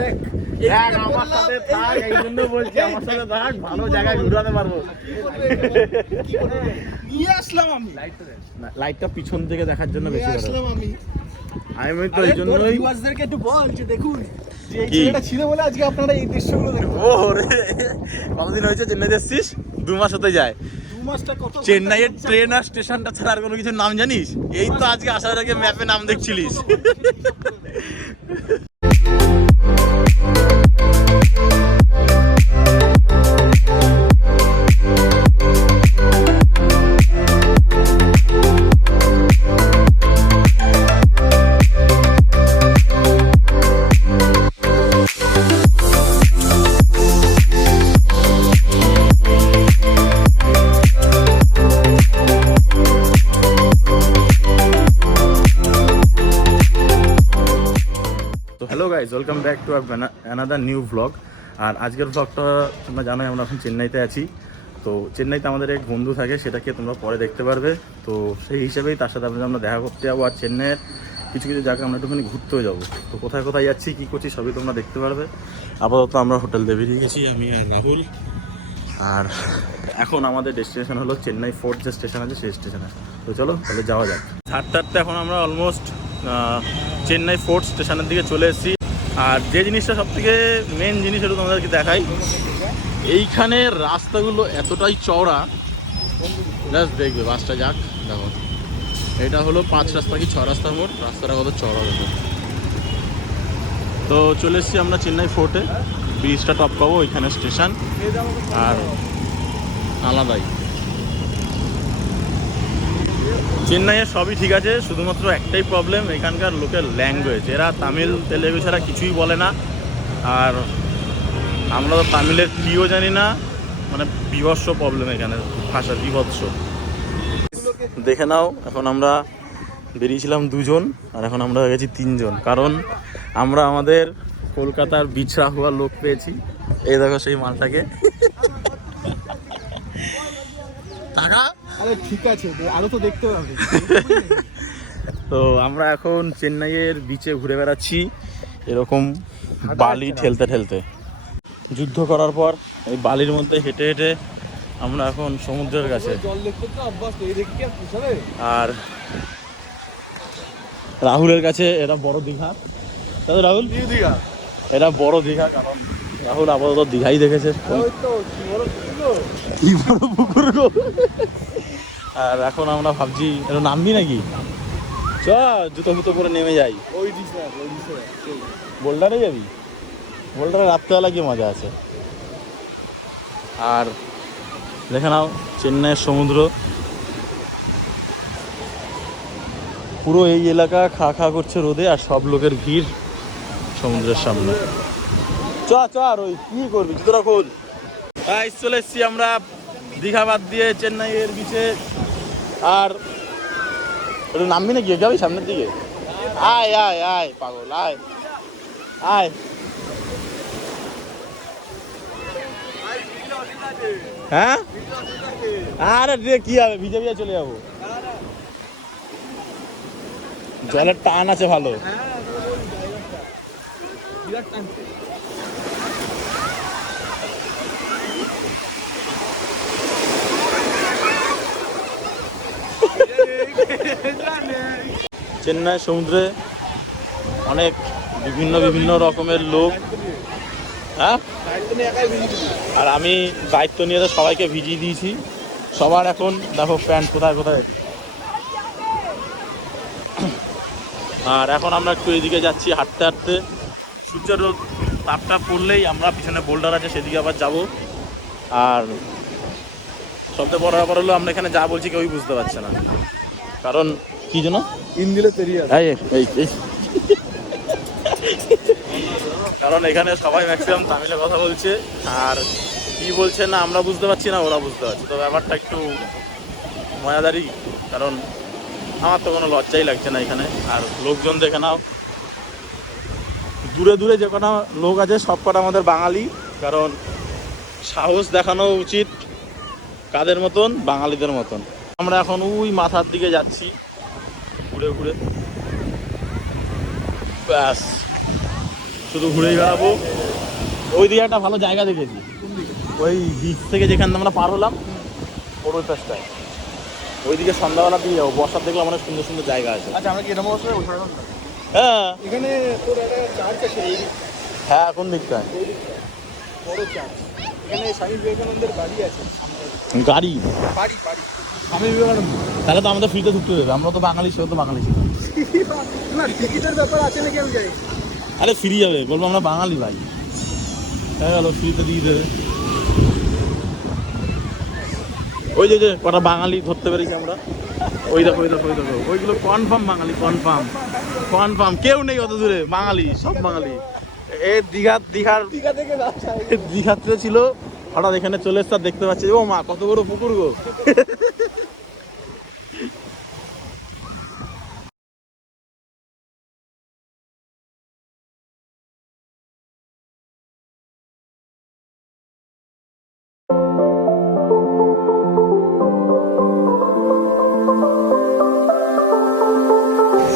দেখ আমার সাথে থাক, এই জন্য বলছি আমার সাথে থাক, ভালো জায়গায় ঘুরাতে পারবো। নিয়ে আসলাম আমি লাইটটা পিছন থেকে দেখার জন্য বেশি আসলাম আমি তো এই জন্যই ভিউয়ার্সদেরকে একটু বল যে দেখুন যে এই কি? ছেলেটা ছিল বলে আজকে আপনারা এই দৃশ্যগুলো দেখুন। ও রে, কতদিন হয়েছে চেন্নাই এসছিস? 2 মাস হতে যায়। 2 মাসটা কত চেন্নাইয়ের ট্রেন আর স্টেশনটা ছাড়া আর কোনো কিছু নাম জানিস? এই তো আজকে আসার আগে ম্যাপে নাম দেখছিলিস। Hello guys, welcome back to another new vlog. আর আজকের ভ্লগটা তোমরা জানোই আমরা এখন চেন্নাইতে আছি। তো চেন্নাইতে আমাদের এক বন্ধু থাকে, সেটাকে তোমরা পরে দেখতে পারবে। তো সেই হিসেবেই তার সাথে আমরা দেখা করতে যাবো। আর চেন্নাইয়ের কিছু কিছু জায়গা আমরা একটুখানি ঘুরতেও যাবো। তো কোথায় কোথায় যাচ্ছি, কী করছি সবই তোমরা দেখতে পারবে। আপাতত আমরা হোটেল বেরিয়ে গেছি, আমি আর রাহুল। আর এখন আমাদের ডেস্টিনেশন হলো চেন্নাই ফোর্ট যে স্টেশন আছে সেই স্টেশনে। তো চলো তাহলে যাওয়া যাক। হাঁটতে এখন আমরা অলমোস্ট চেন্নাই ফোর্ট স্টেশনের দিকে চলে এসেছি। আর যে জিনিসটা সবথেকে মেন জিনিস এটা তোমাদেরকে দেখাই, এইখানের রাস্তাগুলো এতটাই চওড়া, জাস্ট দেখবে। বাসটা যাক, দেখো এটা হলো 5 রাস্তা কি 6 রাস্তার মোড়, রাস্তাটা কত চওড়া হতো। তো চলে এসেছি আমরা চেন্নাই ফোর্টে, ব্রিজটা টপ পাবো, ওইখানে স্টেশন। আর আলাদাই চেন্নাইয়ের সবই ঠিক আছে, শুধুমাত্র একটাই প্রবলেম, এখানকার লোকের ল্যাঙ্গুয়েজ। এরা তামিল তেলেগু ছাড়া কিছুই বলে না। আর আমরা তো তামিলের কিও জানি না, মানে বিভৎস প্রবলেম এখানে, ভাষার বিভৎস। দেখে নাও, এখন আমরা বেরিয়েছিলাম 2 জন, আর এখন আমরা হয়ে গেছি 3 জন। কারণ আমরা আমাদের কলকাতার বিছড়া হওয়া লোক পেয়েছি। এই দেখো সেই মালটাকে। টাকা আরে ঠিক আছে, আরো তো দেখতে হবে। তো আমরা এখন চেন্নাইয়ের বিচে ঘুরে বেড়াচ্ছি, এরকম বালি ঠেলতে ঠেলতে। যুদ্ধ করার পর এই বালির মধ্যে হেঁটে হেঁটে আমরা এখন সমুদ্রের কাছে। আর রাহুলের কাছে এটা বড় দীঘা। তাই রাহুল, দীঘা এটা বড় দীঘা, কারণ রাহুল আপাতত দীঘাই দেখেছে। কি বড় পুকুর গো। আর এখন আমরা ভাবছি এটা নামবি নাকি, চ জুতো ফুতো করে নেমে যাই। বোল্ডারে যাবি? বোল্ডারে রাত্রেবেলা কি মজা আছে। আর দেখে নাও চেন্নাইয়ের সমুদ্র, পুরো এই এলাকা খা খা করছে রোদে, আর সব লোকের ভিড় সমুদ্রের সামনে। চ আর ওই কি করবি, জুতোটা খোল। চলে এসছি আমরা দীঘা বাদ দিয়ে চেন্নাইয়ের বিচে। আর একটু নামবি নাকি, যাবি সামনের দিকে? আয় আয় আয় পাগল, আয় আয়। হ্যাঁ, আরে কি হবে, ভিজে ভিজে চলে যাবো। জলের টান আছে ভালো। চেন্নাই সমুদ্রে অনেক বিভিন্ন রকমের লোক। হ্যাঁ, আর আমি দায়িত্ব নিয়ে তো সবাইকে ভিজিয়ে দিয়েছি। সবার এখন দেখো প্যান্ট কোথায় কোথায়। আর এখন আমরা একটু এদিকে যাচ্ছি হাঁটতে হাঁটতে। সূর্যের তাপটা পড়লেই আমরা পিছনে বোল্ডার আছে সেদিকে আবার যাব। আর সবচেয়ে বড় ব্যাপার হলো আমরা এখানে যা বলছি কেউই বুঝতে পারছে না, কারণ কি যেন হিন্দিতে পেরিয়ে কারণ এখানে সবাই ম্যাক্সিমাম তামিলে কথা বলছে। আর কি বলছে না আমরা বুঝতে পারছি না, ওরা বুঝতে পারছে। তো ব্যাপারটা একটু মজাদারি, কারণ আমার তো কোনো লজ্জাই লাগছে না এখানে। আর লোকজন দেখে নাও, দূরে দূরে যে কটা লোক আছে সব কটা আমাদের বাঙালি। কারণ সাহস দেখানো উচিত কাদের মতন, বাঙালিদের মতন। আমরা এখন ওই মাথার দিকে যাচ্ছি ঘুরে ঘুরে। ব্যাস শুধু ঘুরেই বেড়াবো। ওই দিকে একটা ভালো জায়গা দেখেছি, ওই বিচ থেকে যেখানে আমরা পার হলাম ওর ওই পাশটায়, ওইদিকে সন্ধ্যাবেলা দিয়ে যাবো। বর্ষার দেখলাম অনেক সুন্দর সুন্দর জায়গা আছে। আচ্ছা আমরা কি এরকম অবস্থায় বসে থাকলাম না? হ্যাঁ এখানে তোর একটা চার্চ আছে, এই হ্যাঁ, কোন দিকটায়? বড় চার্চ। এখানে স্বামী বিবেকানন্দের বাড়ি আছে সামনে। গাড়ি? বাড়ি বাড়ি স্বামী বিবেকানন্দ। তাহলে তো আমাদের ফ্রিতে ঢুকতে দেবে, আমরা তো বাঙালি, সেও তো বাঙালি ছিল। না টিকিটের ব্যাপার আছে নাকি আমি জানি না। আরে ফ্রি যাবে, বলবো আমরা বাঙালি ভাই, তাই গেল ফ্রিতে দিয়ে দেবে। ওই যে কটা বাঙালি ধরতে পেরেছি আমরা, ওই দেখো ওই দেখো ওই দেখো, ওইগুলো কনফার্ম বাঙালি, কনফার্ম কনফার্ম, কেউ নেই অত দূরে, বাঙালি, সব বাঙালি। এ দীঘার দীঘা থেকে ব্যবসা দীঘাতে ছিল, হঠাৎ এখানে চলে এসে দেখতে পাচ্ছি, ও মা কত বড় পুকুর গো।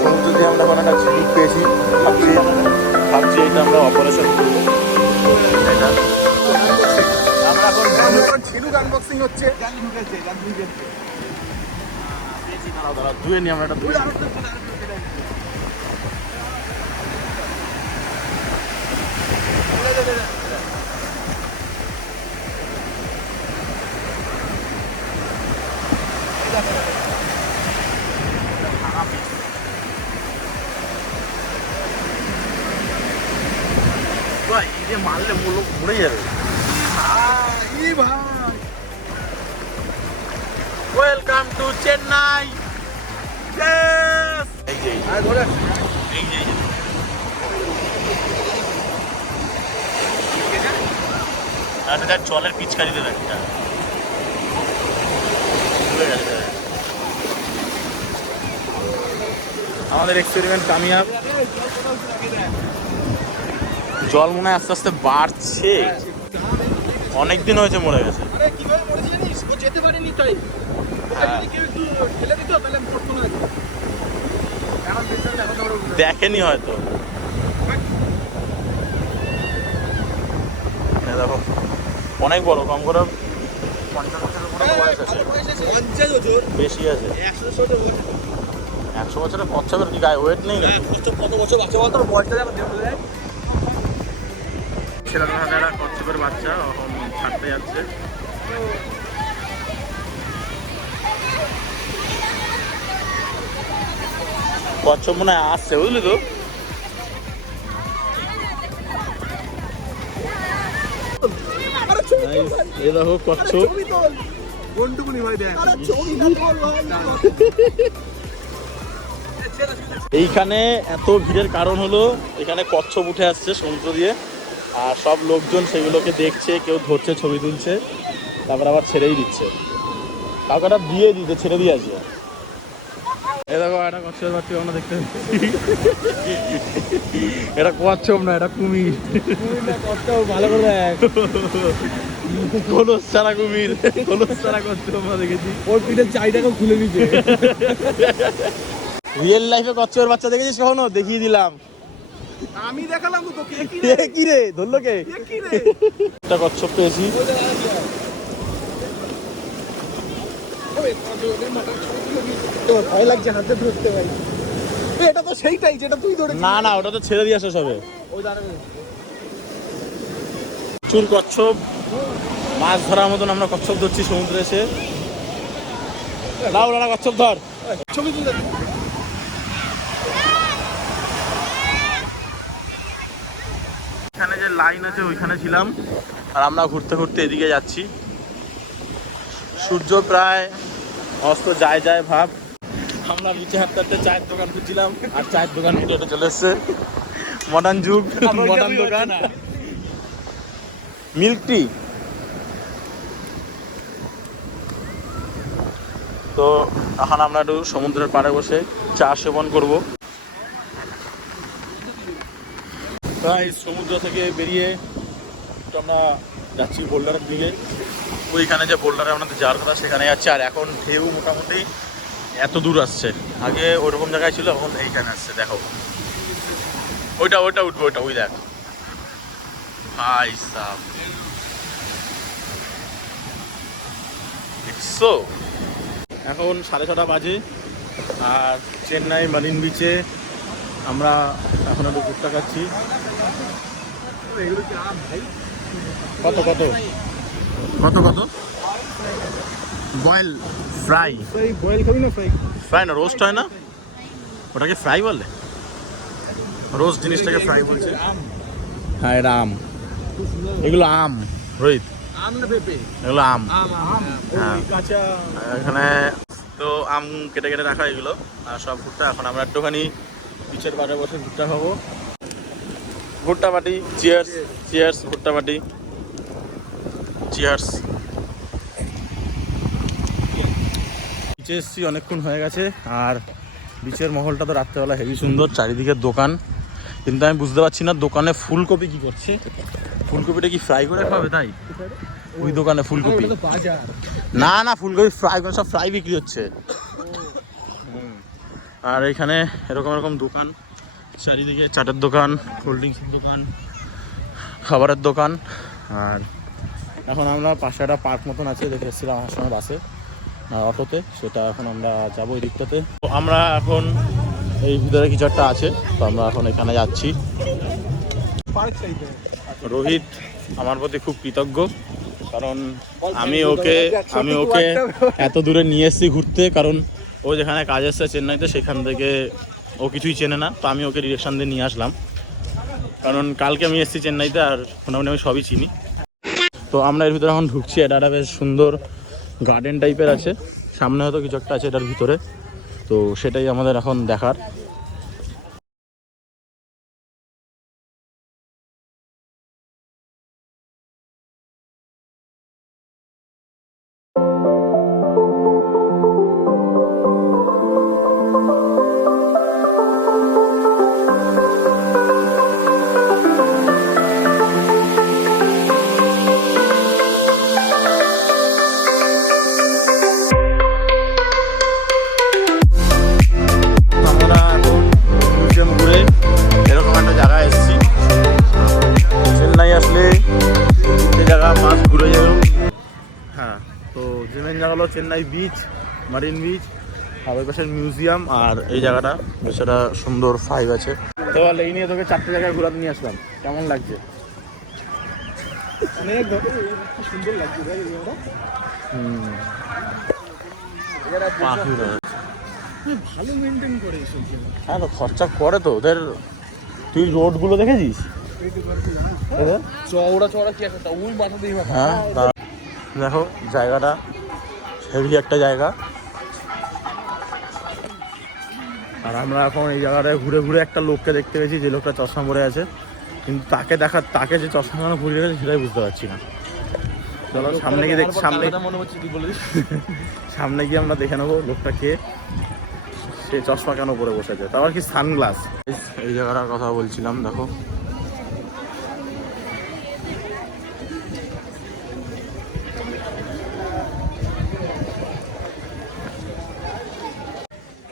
সমুদ্র দিয়ে আমরা এখন একটা ঝিলিক পেয়েছি, ভাবছি ভাবছি এটা আমরা অপারেশন করবো। এটা আমরা এখন ঝিনুক আনবক্সিং হচ্ছে। দাঁড়াও দাঁড়াও, ধুয়ে নি আমরা, এটা ধুয়ে নিই। ভাই এই যে মারলে মরে যাবে। Welcome to Chennai. এই যে এই যে একটা জলের পিচকারি দেবে একটা। আমাদের এক্সপেরিমেন্ট কামিয়াব। জল মনে হয় আস্তে আস্তে বাড়ছে, অনেক দিন হয়েছে মরে গেছে। আরে কিভাবে মরেছে জানিস? ও যেতে পারেনি তাই। যদি কেউ একটু ঠেলে দিত তাহলে পড়তো না। এখন পেছনে এখন আমরা দেখেনি হয়তো। এই দেখো অনেক বড়, কম করে 50 বছরের মতো বয়স আছে, বেশি আছে। 100 বছরের কচ্ছপের কি গায়ে ওয়েট নেই? কত বছর বাচ্চা বলতো বয়সটা যেন দেখে যায়। ছেলেরা কচ্ছপের বাচ্চা এখন ছাড়তে যাচ্ছে। কচ্ছপ মনে হয় আসছে, বুঝলি তো। এই দেখো কচ্ছপ। এইখানে এত ভিড়ের কারণ হলো এখানে কচ্ছপ উঠে আসছে সমুদ্র দিয়ে, আর সব লোকজন সেগুলোকে দেখছে, কেউ ধরছে, ছবি তুলছে, তারপর আবার ছেড়েই দিচ্ছে। কাউকে একটা দিয়ে দিতে, ছেড়ে দিয়ে আসে। এই দেখো একটা কচ্ছপের বাচ্চা আমরা দেখতে পাচ্ছি। এটা কচ্ছপ না, এটা কুমির। ভালো করে দেখ, খোলস ছাড়া কুমির, খোলস ছাড়া কচ্ছপ আমরা দেখেছি। ওর পিঠের চাইটাকে খুলে দিচ্ছে। রিয়েল লাইফে কচ্ছপের বাচ্চা দেখেছিস কখনো? দেখিয়ে দিলাম। আমি দেখালাম তো তোকে। কি রে ধরলো কে? একটা কচ্ছপ পেয়েছি। ভয় লাগছে হাতে ধরতে ভাই। এটা তো সেইটাই যেটা তুই ধরে। না না, ওটা তো ছেড়ে দিয়ে আসে সবে। প্রচুর কচ্ছপ, মাছ ধরার মতন আমরা কচ্ছপ ধরছি সমুদ্রে এসে। দাও কচ্ছপ ধর, ছবি তুলে। এখানে যে লাইন আছে ওইখানে ছিলাম, আর আমরা ঘুরতে ঘুরতে এদিকে যাচ্ছি। সূর্য প্রায় অস্ত যায় যায় ভাব। আমরা নিচে হাঁটতে হাঁটতে চায়ের দোকান খুঁজছিলাম, আর চায়ের দোকান হেঁটে চলে এসছে। মডার্ন যুগ, মডার্ন দোকান, মিল্ক টি। তো এখন আমরা একটু সমুদ্রের পাড়ে বসে চা সেবন করবো। তাই সমুদ্র থেকে বেরিয়ে একটু আমরা যাচ্ছি বোল্ডারের দিকে। ওইখানে যে বোল্ডারে আমাদের যাওয়ার কথা সেখানে যাচ্ছে। আর এখন ঢেউ মোটামুটি এত দূর আসছে, আগে ওইরকম জায়গায় ছিল, এখন এইখানে আসছে। দেখো ওইটা উঠবে, ওইটা ওই দেখ ভাই সাব দেখছো, এখন 6:30 বাজে আর চেন্নাই মারিন বিচে আমরা এখন একটু ঘুরতে খাচ্ছি। কত কত কত কত বয়েল ফ্রাই, বয়েল খাবি না ফ্রাই? ফ্রাই না, রোস্ট হয় না, ওটাকে ফ্রাই বলে, রোস্ট জিনিসটাকে ফ্রাই বলছে। হ্যাঁ এটা আম, এগুলো আম রোহিত, আম না পেঁপে? এগুলো আম। আম আম। হ্যাঁ। ওই কাঁচা এখানে তো আম কেটে কেটে রাখা এগুলো আর সব ভুট্টা। এখন আমরা একটুখানি বিচের পাড়ে বসে ভুট্টা খাবো। ভুট্টা বাটি, চিয়ার্স চিয়ার্স, ভুট্টা বাটি চিয়ার্স। বিচে এসছি অনেকক্ষণ হয়ে গেছে আর বিচের মহলটা তো রাত্রেবেলা হেভি সুন্দর, চারিদিকে দোকান, কিন্তু আমি বুঝতে পারছি না দোকানে ফুলকপি কি করছে। ফুলকপিটা কি ফ্রাই করে খাবে তাই? ওই দোকানে ফুলকপি, ওটা তো বাজার। না না ফুলকপি ফ্রাই করে, সব ফ্রাই বিক্রি হচ্ছে। আর এখানে এরকম এরকম দোকান চারিদিকে, চাটের দোকান, কোল্ড ড্রিঙ্কসের দোকান, খাবারের দোকান। আর এখন আমরা পাশে একটা পার্ক মতন আছে, দেখে এসেছিলাম আমার সময় বাসে অটোতে, সেটা এখন আমরা যাবো এই দিকটাতে। তো আমরা এখন এই ভিতরে কিছু একটা আছে, তো আমরা এখন এখানে যাচ্ছি। পার্ক চাইতে রোহিত আমার প্রতি খুব কৃতজ্ঞ, কারণ আমি ওকে এত দূরে নিয়ে এসেছি ঘুরতে, কারণ ও যেখানে কাজ এসছে চেন্নাইতে, সেখান থেকে ও কিছুই চেনে না, তো আমি ওকে ডিরেকশন দিয়ে নিয়ে আসলাম। কারণ কালকে আমি এসেছি চেন্নাইতে আর মোটামুটি আমি সবই চিনি। তো আমরা এর ভিতরে এখন ঢুকছি, এটা একটা বেশ সুন্দর গার্ডেন টাইপের আছে, সামনে হয়তো কিছু একটা আছে এটার ভিতরে, তো সেটাই আমাদের এখন দেখার। চেন্নাই বিচ, মারিন বিচ, আর ওই পাশের মিউজিয়াম, আর এই জায়গাটা বেশ একটা সুন্দর ফাইভ আছে। তো এই নিয়ে তোকে 4টে জায়গায় ঘোরাতে নিয়ে আসলাম, কেমন লাগছে? অনেক সুন্দর লাগছে ভালো মেনটেন করে এইসব। হ্যাঁ তো খরচা করে তো ওদের, তুই রোডগুলো দেখেছিস? চওড়া চওড়া কি একটা ওই মাথা দিয়ে। হ্যাঁ দেখো জায়গাটা হেভি একটা জায়গা। আর আমরা এখন এই জায়গাটায় ঘুরে ঘুরে একটা লোককে দেখতে পেয়েছি, যে লোকটা চশমা পরে আছে, কিন্তু তাকে যে চশমা কেন ঘুরে রেখেছে সেটাই বুঝতে পারছি না। চলো সামনে গিয়ে মনে হচ্ছে তুই বলে সামনে গিয়ে আমরা দেখে নেবো লোকটা কে, সে চশমা কেন পরে বসেছে, তারপর কি সানগ্লাস। এই জায়গাটার কথা বলছিলাম, দেখো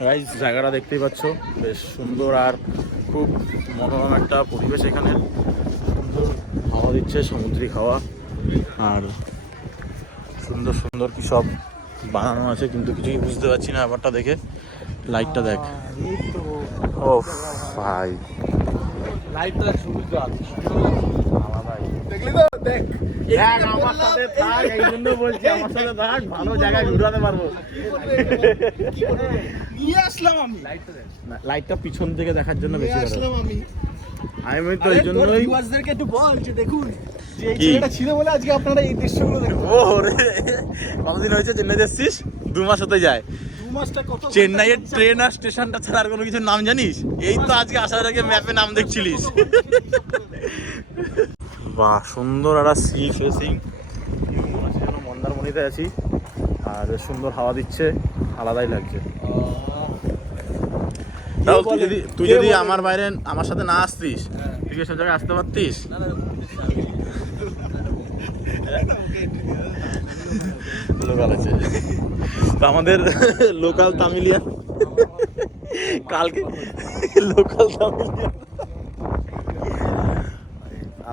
গাইস, জায়গাটা দেখতেই পাচ্ছ বেশ সুন্দর আর খুব মনোরম একটা পরিবেশ। এখানে সুন্দর হাওয়া দিচ্ছে, সামুদ্রিক হাওয়া, আর সুন্দর সুন্দর কি সব বানানো আছে, কিন্তু কিছুই বুঝতে পারছি না ব্যাপারটা দেখে। লাইটটা দেখ, ও ভাই লাইটটা সুবিধা আলাদাই। দেখলি তো, দেখ আমার সাথে থাক, এই জন্য বলছি আমার সাথে থাক, ভালো জায়গায় ঘুরাতে পারবো। নিয়ে আসলাম আমি। লাইটটা পিছন থেকে দেখার জন্য বেশি ভালো। আমি তো আরে এই জন্যই ভিউয়ার্সদেরকে একটু বল যে দেখুন যে এই কি? ছেলেটা ছিল বলে আজকে আপনারা এই দৃশ্যগুলো দেখুন। ও রে, কতদিন হয়েছে চেন্নাইতে এসছিস? 2 মাস হতে যায়। 2 মাসটা কত চেন্নাইয়ের ট্রেন আর স্টেশনটা ছাড়া আর কোনো কিছু নাম জানিস? এই তো আজকে আসার আগে ম্যাপে নাম দেখছিলিস। বাহ, সুন্দর একটা সি ফেসিং, মনে হচ্ছে যেন মন্দারমণিতে আছি, আর সুন্দর হাওয়া দিচ্ছে, আলাদাই লাগছে। তাও তুই যদি আমার বাইরে আমার সাথে না আসতিস, তুই এসব জায়গায় আসতে পারতিস? লোকাল আছে তো আমাদের, লোকাল তামিলিয়ান, কালকে লোকাল তামিলিয়ান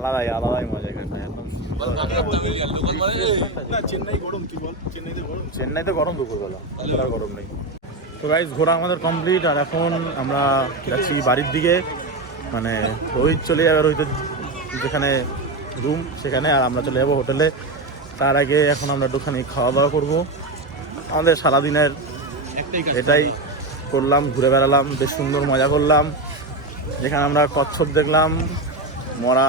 আলাদাই মজা এখানটা একদম না চেন্নাই গরম কি বল, চেন্নাইতে গরম। চেন্নাইতে গরম দুপুরবেলা, অতটা গরম নেই। তো গাইস ঘোরা আমাদের কমপ্লিট, আর এখন আমরা যাচ্ছি বাড়ির দিকে। মানে রোহিত চলে যাবে, রোহিতের যেখানে রুম সেখানে, আর আমরা চলে যাবো হোটেলে। তার আগে এখন আমরা একটুখানি খাওয়া দাওয়া করবো। আমাদের সারাদিনের এটাই করলাম, ঘুরে বেড়ালাম, বেশ সুন্দর মজা করলাম। যেখানে আমরা কচ্ছপ দেখলাম মরা,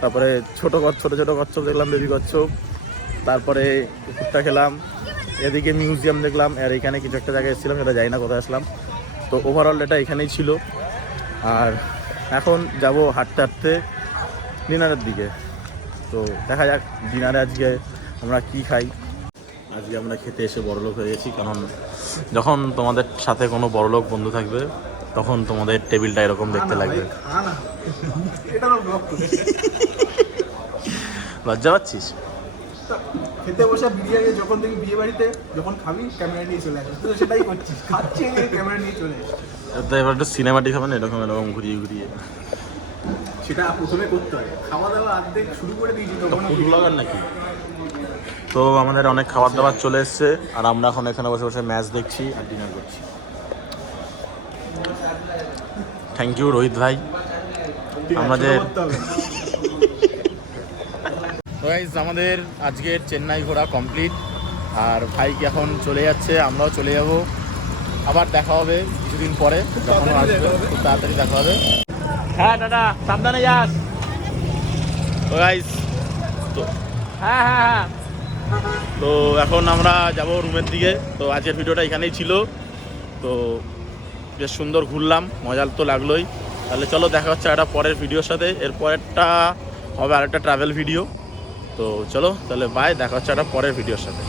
তারপরে ছোট ছোট কচ্ছপ দেখলাম, বেবি কচ্ছপ, তারপরে কুকুরটা খেলাম, এদিকে মিউজিয়াম দেখলাম, আর এখানে কিছু একটা জায়গায় এসেছিলাম, সেটা জানি না কোথায় আসলাম। তো ওভারঅল এটা এখানেই ছিল। আর এখন যাব হাঁটতে হাঁটতে ডিনারের দিকে। তো দেখা যাক ডিনারে আজকে আমরা কি খাই। আজকে আমরা খেতে এসে বড়লোক হয়ে গেছি, কারণ যখন তোমাদের সাথে কোনো বড়লোক বন্ধু থাকবে তখন তোমাদের টেবিলটা এরকম দেখতে লাগবে। লজ্জা পাচ্ছিস? খেতে বসে বিরিয়ানি যখন দেখি বিয়ে বাড়িতে যখন খাবি ক্যামেরা নিয়ে চলে আসে, তুই সেটাই করছিস, খাচ্ছি ক্যামেরা নিয়ে চলে আসে। তো এবার একটু সিনেমাটিক হবে না, এরকম এরকম ঘুরিয়ে ঘুরিয়ে। সেটা প্রথমে করতে হয়, খাওয়া দাওয়া অর্ধেক শুরু করে দিয়েছি তখন ফুড ব্লগার নাকি? তো আমাদের অনেক খাবার দাবার চলে এসছে, আর আমরা এখন এখানে বসে বসে ম্যাচ দেখছি আর ডিনার করছি। থ্যাংক ইউ রোহিত ভাই আমাদের। আমাদের আজকের চেন্নাই ঘোরা কমপ্লিট, আর ভাইকে এখন চলে যাচ্ছে, আমরাও চলে যাব। আবার দেখা হবে কিছুদিন পরে, যখন আসবে খুব তাড়াতাড়ি দেখা হবে। হ্যাঁ দাদা সাবধানে যাস। তো গাইস তো হ্যাঁ তো এখন আমরা যাব রুমের দিকে। তো আজকের ভিডিওটা এখানেই ছিল। তো বেশ সুন্দর ঘুরলাম, মজা তো লাগলোই। তাহলে চলো দেখা হচ্ছে একটা পরের ভিডিওর সাথে। এর পরেরটা হবে আরেকটা ট্রাভেল ভিডিও। তো চলো তাহলে বাই, দেখা হচ্ছে একটা পরের ভিডিওর সাথে।